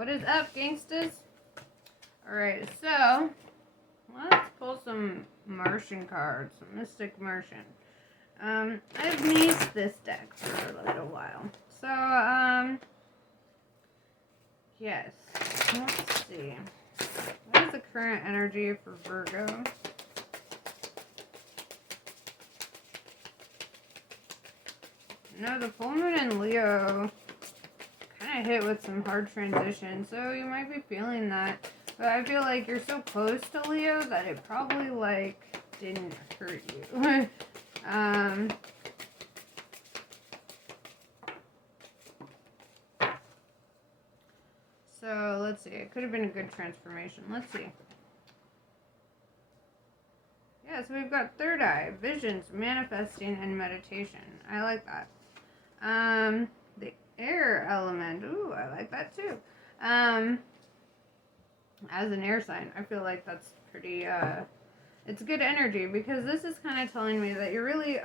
What is up, gangsters? Alright, so let's pull some Martian cards. Mystic Martian. I've used this deck for a little while. So, yes. Let's see. What is the current energy for Virgo? No, the full moon in Leo kind of hit with some hard transition, so you might be feeling that. But I feel like you're so close to Leo that it probably, like, didn't hurt you. So, let's see. It could have been a good transformation. Let's see. Yeah, so we've got third eye, visions, manifesting, and meditation. I like that. The air element. Ooh, I like that too. As an air sign, I feel like that's pretty, it's good energy because this is kind of telling me that you're really,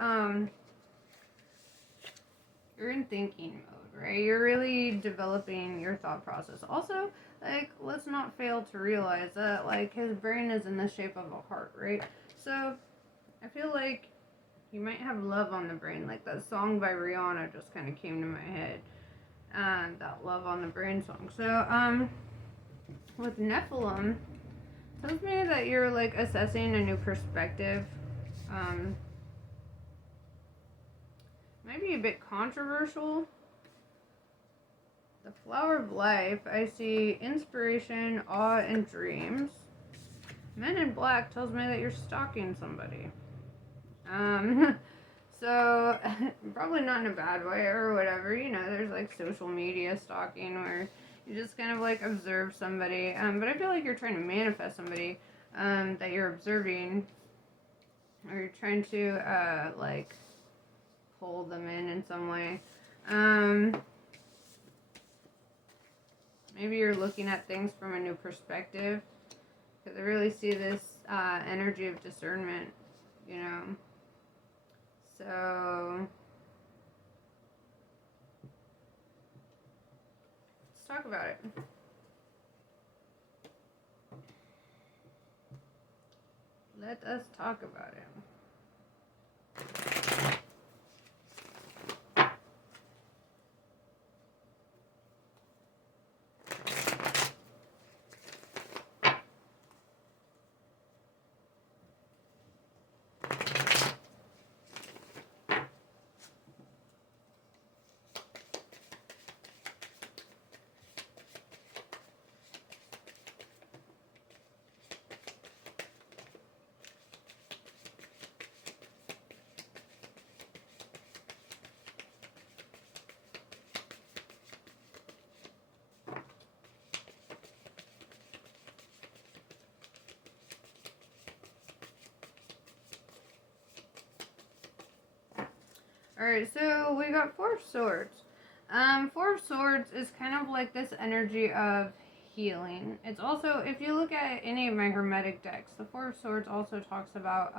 you're in thinking mode, right? You're really developing your thought process. Also, like, let's not fail to realize that, like, his brain is in the shape of a heart, right? So, I feel like you might have love on the brain. Like, that song by Rihanna just kind of came to my head. That Love on the Brain song. So, with Nephilim, tells me that you're, like, assessing a new perspective. Might be a bit controversial. The Flower of Life, I see inspiration, awe, and dreams. Men in Black tells me that you're stalking somebody. So, probably not in a bad way or whatever. You know, there's like social media stalking where you just kind of like observe somebody. But I feel like you're trying to manifest somebody that you're observing, or you're trying to like pull them in some way. Maybe you're looking at things from a new perspective, because I really see this energy of discernment, you know. So, let's talk about it. Let us talk about it. Alright, so we got Four of Swords. Four of Swords is kind of like this energy of healing. It's also, if you look at any of my Hermetic decks, the Four of Swords also talks about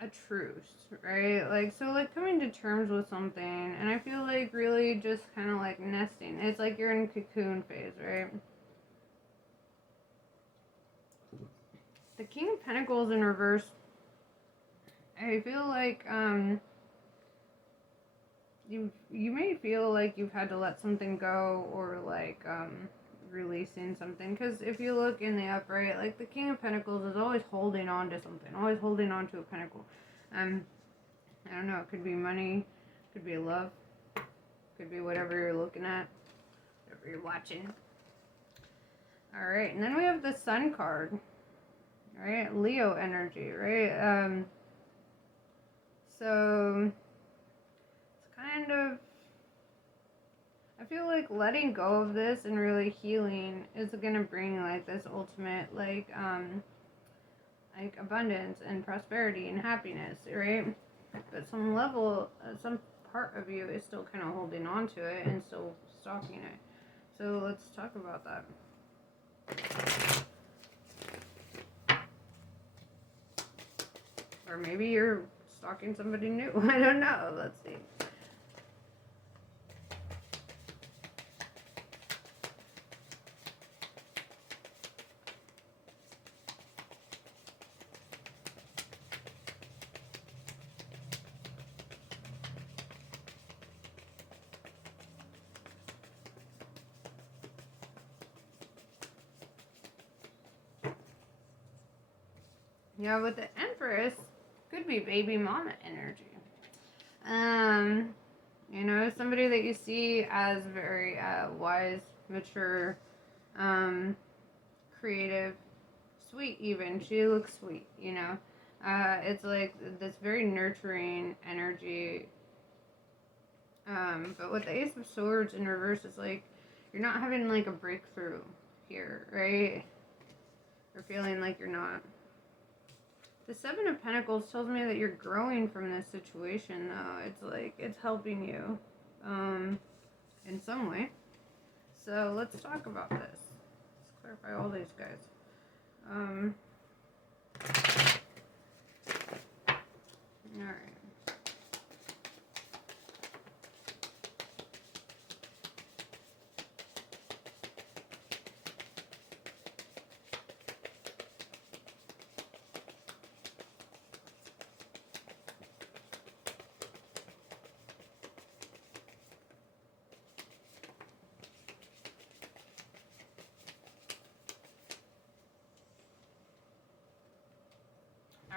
a truce, right? Like, so like coming to terms with something, and I feel like really just kind of like nesting. It's like you're in cocoon phase, right? The King of Pentacles in reverse, I feel like you may feel like you've had to let something go, or like releasing something, because if you look in the upright, like the King of Pentacles is always holding on to something, always holding on to a pentacle. I don't know, it could be money, could be love, could be whatever you're looking at, whatever you're watching. Alright, and then we have the Sun card, right? Leo energy, right? So it's kind of, I feel like letting go of this and really healing is gonna bring like this ultimate like abundance and prosperity and happiness, right? But some level, some part of you is still kind of holding on to it and still stalking it. So let's talk about that. Or maybe you're stalking somebody new. I don't know. Let's see. Yeah, with the Empress, could be baby mama energy. Um, somebody that you see as very wise, mature, um, creative, sweet even. She looks sweet, It's like this very nurturing energy. But with the Ace of Swords in reverse, it's like you're not having like a breakthrough here, right? Or feeling like you're not. The Seven of Pentacles tells me that you're growing from this situation, though. It's like it's helping you in some way. So let's talk about this. Let's clarify all these guys. Alright.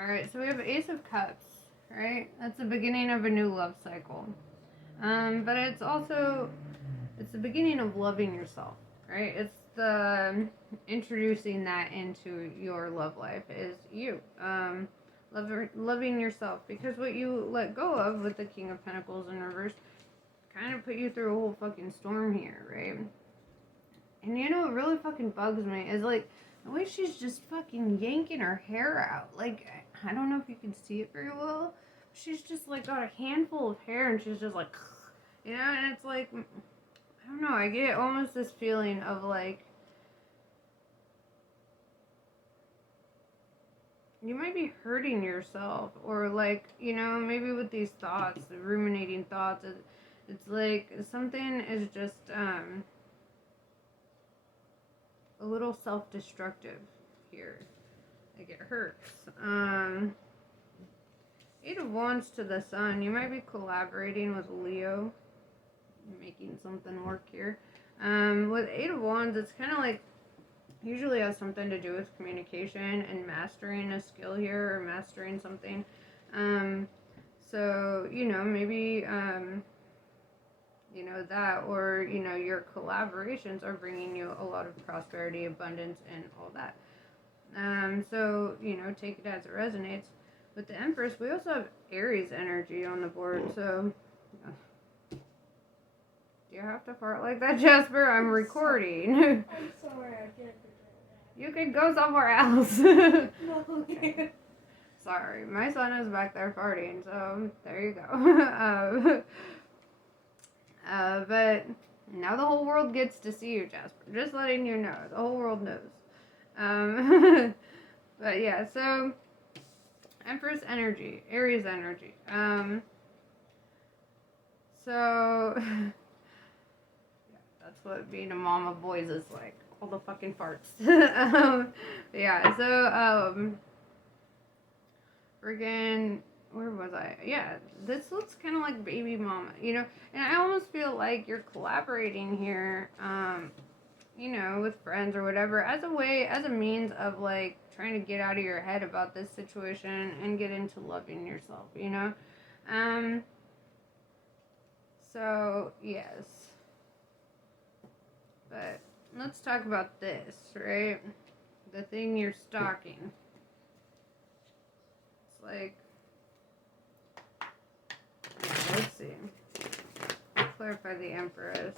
Alright, so we have Ace of Cups, right? That's the beginning of a new love cycle. But it's also, it's the beginning of loving yourself, right? It's the introducing that into your love life is you. Loving yourself, because what you let go of with the King of Pentacles in reverse kind of put you through a whole fucking storm here, right? And what really fucking bugs me is like the way she's just fucking yanking her hair out. Like, I don't know if you can see it very well. She's just like got a handful of hair and she's just like, and it's like, I don't know, I get almost this feeling of like, you might be hurting yourself, or like, maybe with these thoughts, the ruminating thoughts, it's like something is just, a little self-destructive here. Like it hurts. Eight of Wands to the Sun. You might be collaborating with Leo, making something work here. With Eight of Wands, it's kind of like usually has something to do with communication and mastering a skill here, or mastering something. So maybe that, or your collaborations are bringing you a lot of prosperity, abundance, and all that. So take it as it resonates. With the Empress, we also have Aries energy on the board. So do you have to fart like that, Jasper? I'm recording. I'm sorry, I can't. You could go somewhere else. No. Sorry, my son is back there farting, so there you go. But now the whole world gets to see you, Jasper. Just letting you know. The whole world knows. But yeah, so Empress energy, Aries energy. So yeah, that's what being a mom of boys is like. All the fucking farts. Yeah, so friggin', where was I? Yeah, this looks kind of like baby mama, and I almost feel like you're collaborating here, with friends or whatever, as a means of like trying to get out of your head about this situation and get into loving yourself, So, yes. But let's talk about this, right? The thing you're stalking. It's like, let's see. Clarify the Empress.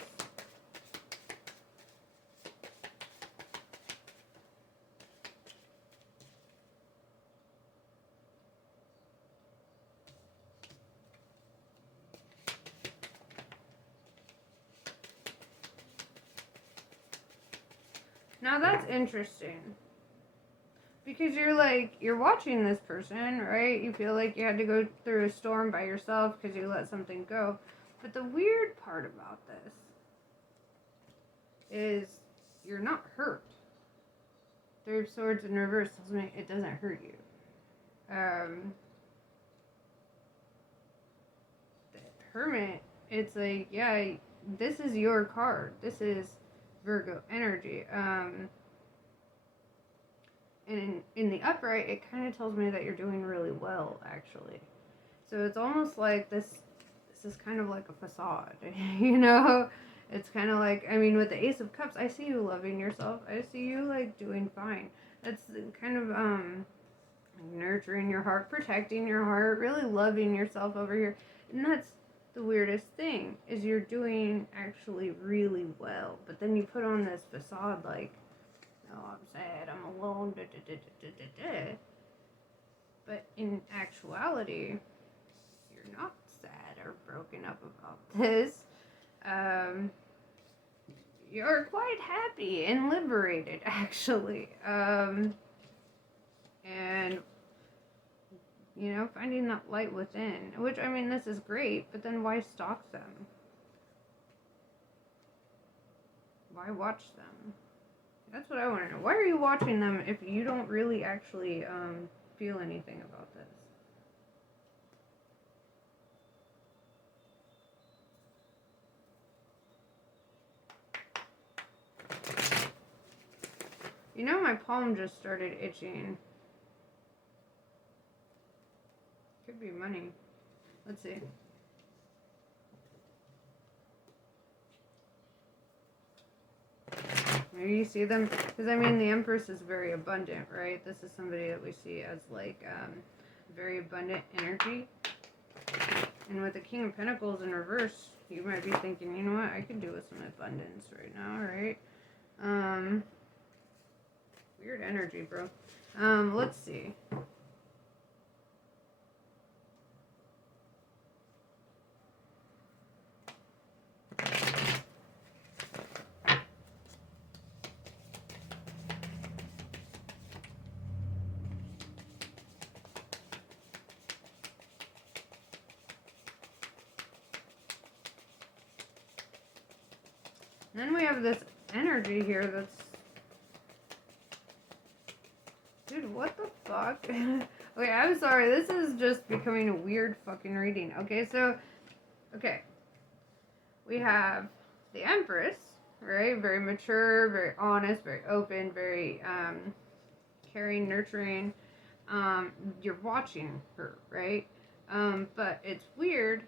Now that's interesting. Because you're watching this person, right? You feel like you had to go through a storm by yourself because you let something go. But the weird part about this is you're not hurt. Three of Swords in reverse tells me it doesn't hurt you. The Hermit, it's like, yeah, this is your card. This is Virgo energy. And in the upright, it kind of tells me that you're doing really well, actually. So it's almost like this is kind of like a facade, you know? It's kind of like, I mean, with the Ace of Cups, I see you loving yourself. I see you, like, doing fine. That's kind of, nurturing your heart, protecting your heart, really loving yourself over here. And that's the weirdest thing, is you're doing actually really well. But then you put on this facade, like, oh, I'm sad, I'm alone, da, da, da, da, da, da. But in actuality, you're not sad or broken up about this. You're quite happy and liberated, actually. And, you know, finding that light within, which, I mean, this is great, but then why stalk them? Why watch them? That's what I want to know. Why are you watching them if you don't really actually feel anything about this? You know, my palm just started itching. Could be money. Let's see. Maybe you see them, because I mean, the Empress is very abundant, right? This is somebody that we see as like very abundant energy. And with the King of Pentacles in reverse, you might be thinking, you know what, I could do with some abundance right now, right? Weird energy, bro. Let's see. Then we have this energy here that's... Dude, what the fuck? Okay, I'm sorry. This is just becoming a weird fucking reading. Okay, so... Okay. We have the Empress, right? Very mature, very honest, very open, very caring, nurturing. You're watching her, right? But it's weird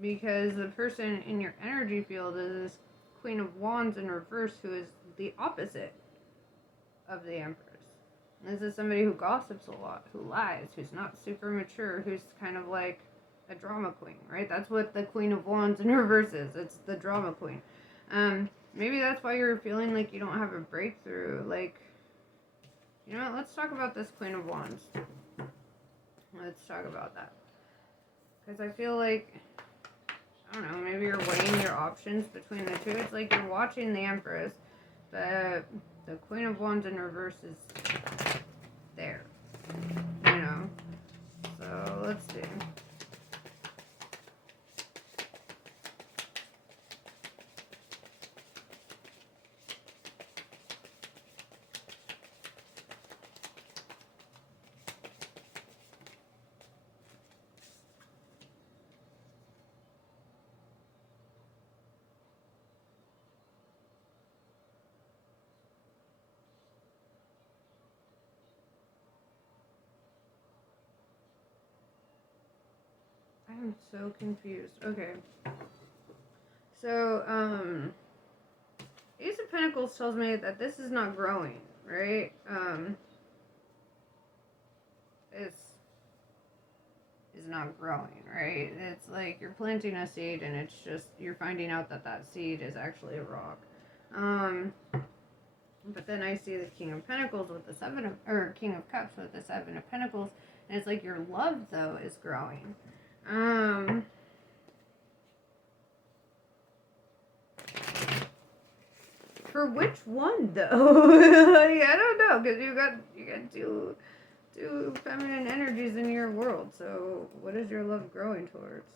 because the person in your energy field is this Queen of Wands in reverse, who is the opposite of the Empress. This is somebody who gossips a lot, who lies, who's not super mature, who's kind of like a drama queen, right? That's what the Queen of Wands in reverse is. It's the drama queen. Maybe that's why you're feeling like you don't have a breakthrough. Like, you know what? Let's talk about this Queen of Wands. Let's talk about that. Because I feel like, I don't know, maybe you're weighing your options between the two. It's like you're watching the Empress, but the Queen of Wands in reverse is there, you know? So, let's see. I'm so confused. Okay. So, Ace of Pentacles tells me that this is not growing, right? It's not growing, right? It's like you're planting a seed and it's just, you're finding out that that seed is actually a rock. But then I see the King of Pentacles with the King of Cups with the Seven of Pentacles, and it's like your love, though, is growing. For which one, though? Like, I don't know, because you got two feminine energies in your world. So what is your love growing towards?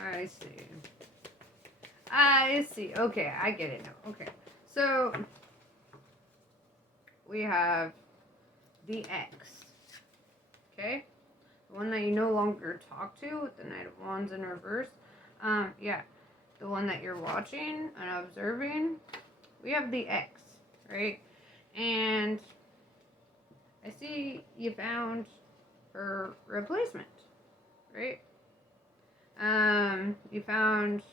I see. I see. Okay, I get it now. Okay. So, we have the X. Okay? The one that you no longer talk to with the Knight of Wands in reverse. Yeah. The one that you're watching and observing. We have the X, right? And I see you found her replacement, right? You found,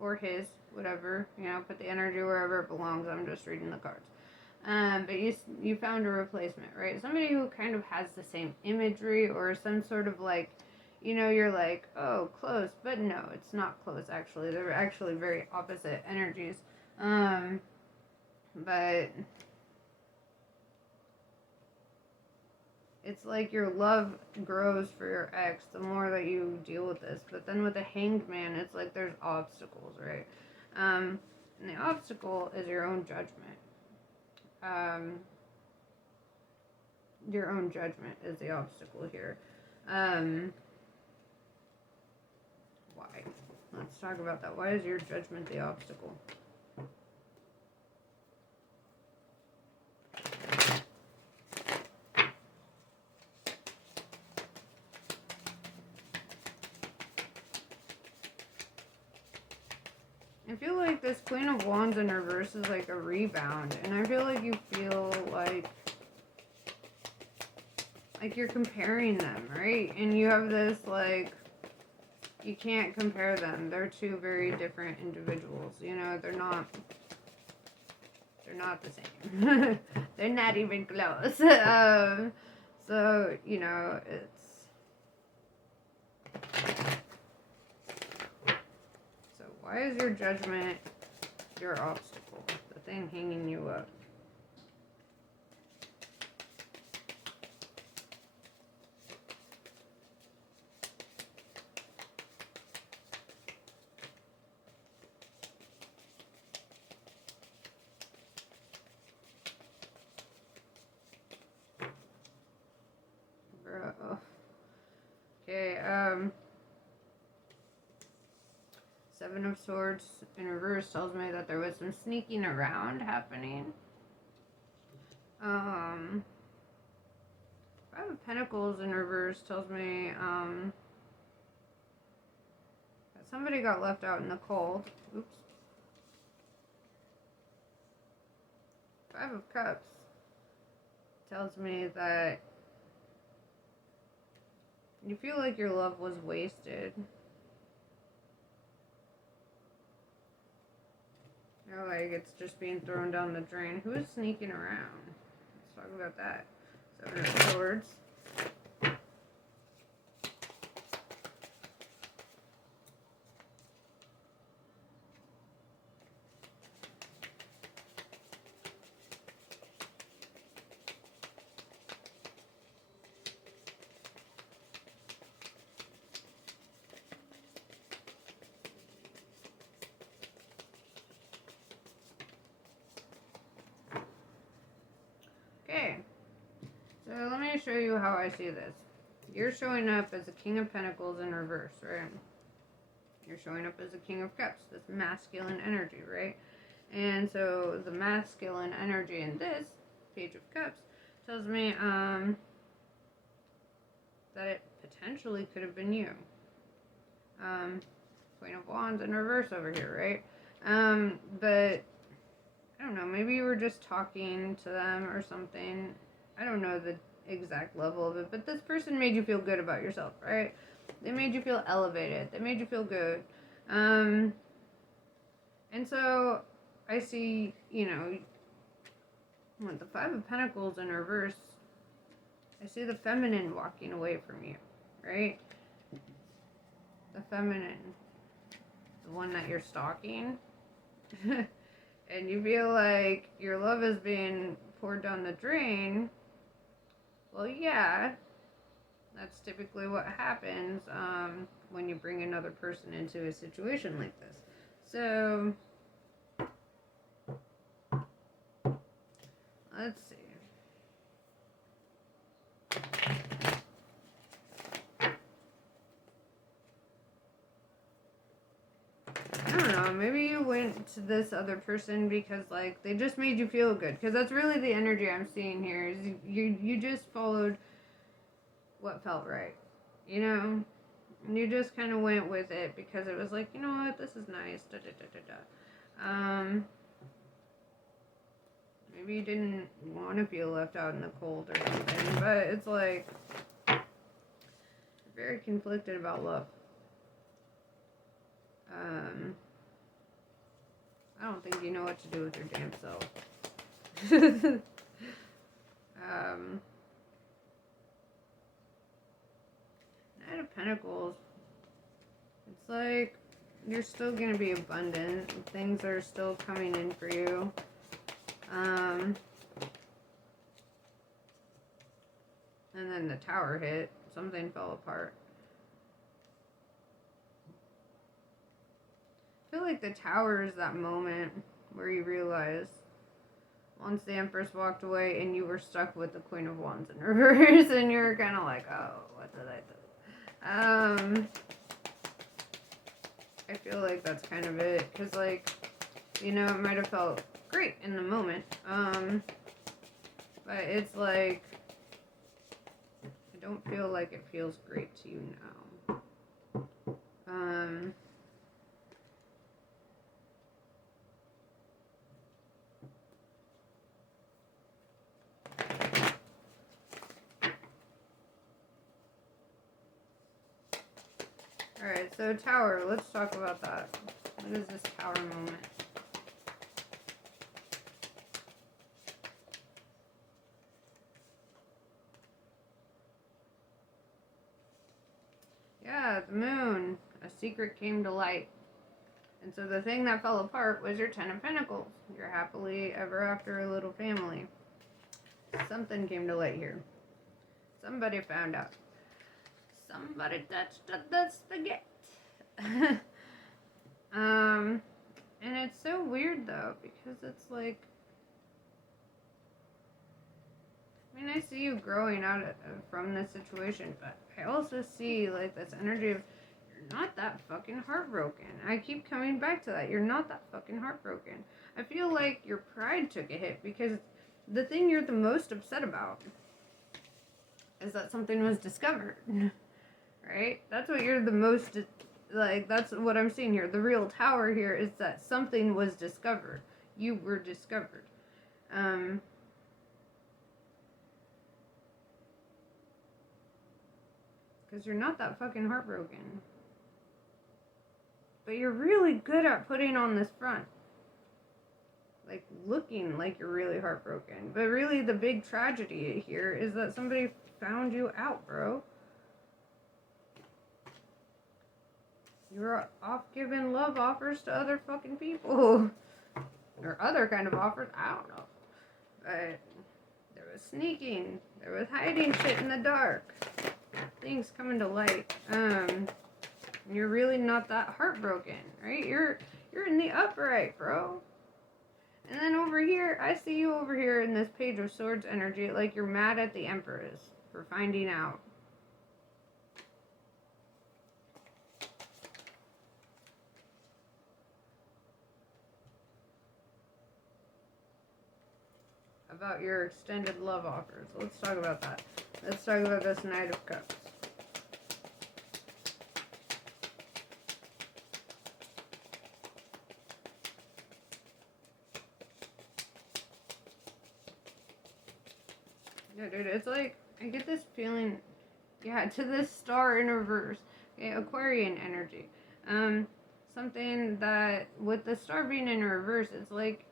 or his, whatever, put the energy wherever it belongs. I'm just reading the cards. But you found a replacement, right? Somebody who kind of has the same imagery or some sort of like, you're like, oh, close, but no, it's not close actually. They're actually very opposite energies. But it's like your love grows for your ex the more that you deal with this. But then with the Hanged Man, it's like there's obstacles, right? And the obstacle is your own judgment. Your own judgment is the obstacle here. Why? Let's talk about that. Why is your judgment the obstacle? I feel like this Queen of Wands in reverse is like a rebound, and I feel like you feel like you're comparing them, right? And you have this like, you can't compare them. They're two very different individuals. They're not the same. They're not even close. So it's. So why is your judgment your obstacle? The thing hanging you up. Okay, Seven of Swords in reverse tells me that there was some sneaking around happening. Five of Pentacles in reverse tells me, that somebody got left out in the cold. Oops. Five of Cups tells me that you feel like your love was wasted. Like it's just being thrown down the drain. Who is sneaking around? Let's talk about that. Seven of Swords. Okay, so let me show you how I see this. You're showing up as a King of Pentacles in reverse, right? You're showing up as a King of Cups, this masculine energy, right? And so the masculine energy in this Page of Cups tells me that it potentially could have been you. Queen of Wands in reverse over here, right? But I don't know, maybe you were just talking to them or something. I don't know the exact level of it, but this person made you feel good about yourself, right? They made you feel elevated. They made you feel good. And so I see, with the Five of Pentacles in reverse, I see the feminine walking away from you, right? The feminine, the one that you're stalking. And you feel like your love is being poured down the drain. Well, yeah, that's typically what happens when you bring another person into a situation like this. So, let's see. I don't know, maybe to this other person because like they just made you feel good, because that's really the energy I'm seeing here is you just followed what felt right, you know, and you just kind of went with it because it was like, you know what, this is nice, da da da da da. Maybe you didn't want to feel left out in the cold or something, but it's like very conflicted about love. I don't think you know what to do with your damn self. Knight of Pentacles. It's like you're still gonna be abundant. Things are still coming in for you. And then the Tower hit. Something fell apart. I feel like the Tower is that moment where you realize once the Empress walked away and you were stuck with the Queen of Wands in reverse and you're kind of like, oh, what did I do? I feel like that's kind of it, because like, you know, it might have felt great in the moment, but it's like, I don't feel like it feels great to you now. Alright, so Tower, let's talk about that. What is this Tower moment? Yeah, the Moon. A secret came to light. And so the thing that fell apart was your Ten of Pentacles. Your happily ever after little family. Something came to light here. Somebody found out. Somebody touched the spaghetti. And it's so weird though, because it's like, I mean, I see you growing out from this situation, but I also see like this energy of you're not that fucking heartbroken. I keep coming back to that. You're not that fucking heartbroken. I feel like your pride took a hit, because the thing you're the most upset about is that something was discovered. Right? That's what you're the most, like, that's what I'm seeing here. The real Tower here is that something was discovered. You were discovered. Because you're not that fucking heartbroken. But you're really good at putting on this front. Like, looking like you're really heartbroken. But really, the big tragedy here is that somebody found you out, bro. You're off giving love offers to other fucking people. Or other kind of offers. I don't know. But there was sneaking. There was hiding shit in the dark. Things coming to light. You're really not that heartbroken, right? You're in the upright, bro. And then over here, I see you over here in this Page of Swords energy, like you're mad at the Empress for finding out. About your extended love offers. Let's talk about that. Let's talk about this Knight of Cups. Yeah, dude, it's like, I get this feeling, yeah, to this star in reverse, okay, Aquarian energy. Something that, with the star being in reverse, it's like,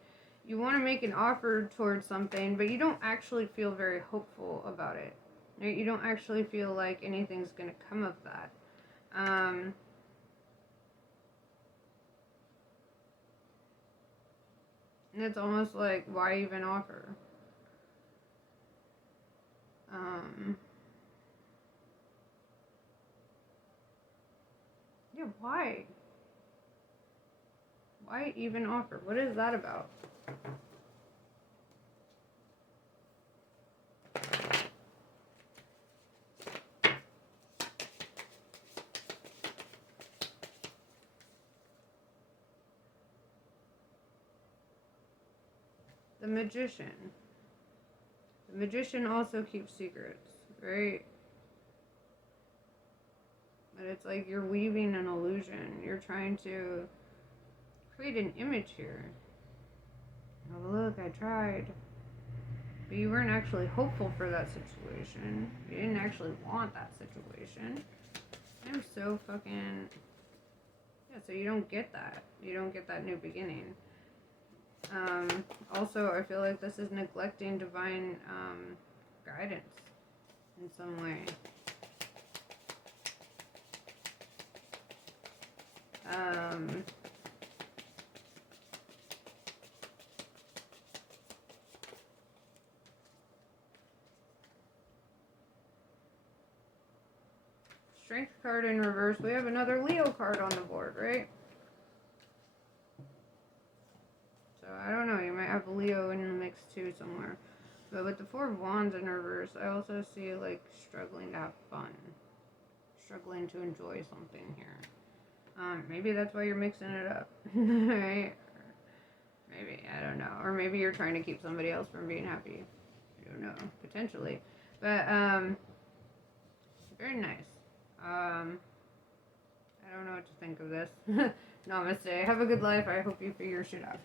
you want to make an offer towards something, but you don't actually feel very hopeful about it. Right? You don't actually feel like anything's going to come of that. And it's almost like, why even offer? Yeah, why? Why even offer? What is that about? The Magician. The Magician also keeps secrets, right? But it's like you're weaving an illusion. You're trying to create an image here. Oh, look, I tried. But you weren't actually hopeful for that situation. You didn't actually want that situation. I'm so fucking... Yeah, so you don't get that. You don't get that new beginning. Also, I feel like this is neglecting divine guidance in some way. Strength card in reverse. We have another Leo card on the board, right? So I don't know. You might have a Leo in the mix too somewhere. But with the Four of Wands in reverse, I also see like struggling to have fun, struggling to enjoy something here. Maybe that's why you're mixing it up, right? Maybe, I don't know. Or maybe you're trying to keep somebody else from being happy. I don't know, potentially. But very nice. I don't know what to think of this. Namaste. Have a good life. I hope you figure shit out.